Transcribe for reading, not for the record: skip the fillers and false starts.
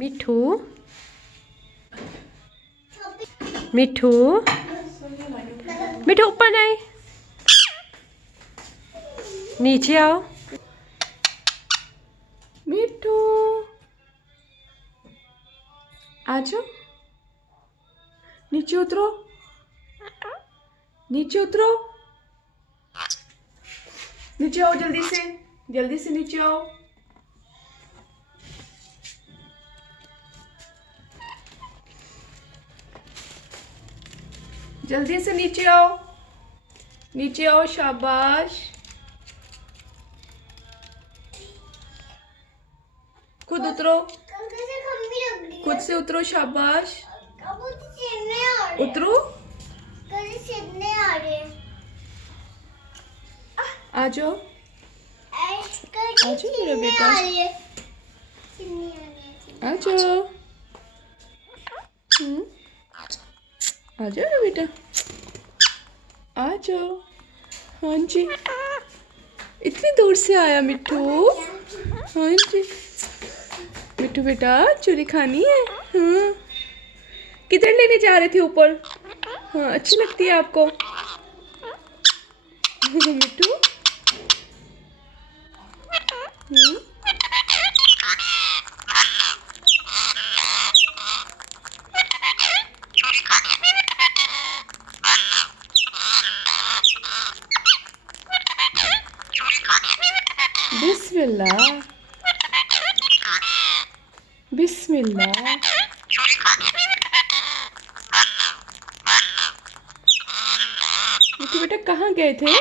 मिठू मिठू मिठू ऊपर नहीं, नीचे आओ। मिठू आ जाओ, नीचे उतरो, नीचे उतरो, नीचे आओ, जल्दी से नीचे आओ। जल्दी से नीचे आओ, नीचे आओ, शाबाश। खुद उतरो, खुद से उतरो, शाबाश। उतरो, आ जाओ, आ जाओ मेरा बेटा, आ जाओ, आ जाओ बेटा, आ जाओ। हाँ जी, इतनी दूर से आया मिठू। हाँ जी मिठू बेटा, चूरी खानी है? हाँ, किधर लेने जा रहे थे? ऊपर? हाँ, अच्छी लगती है आपको मिठू? बिस्मिल्लाह, बिस्मिल्लाह। मिठू बेटा कहाँ गए थे?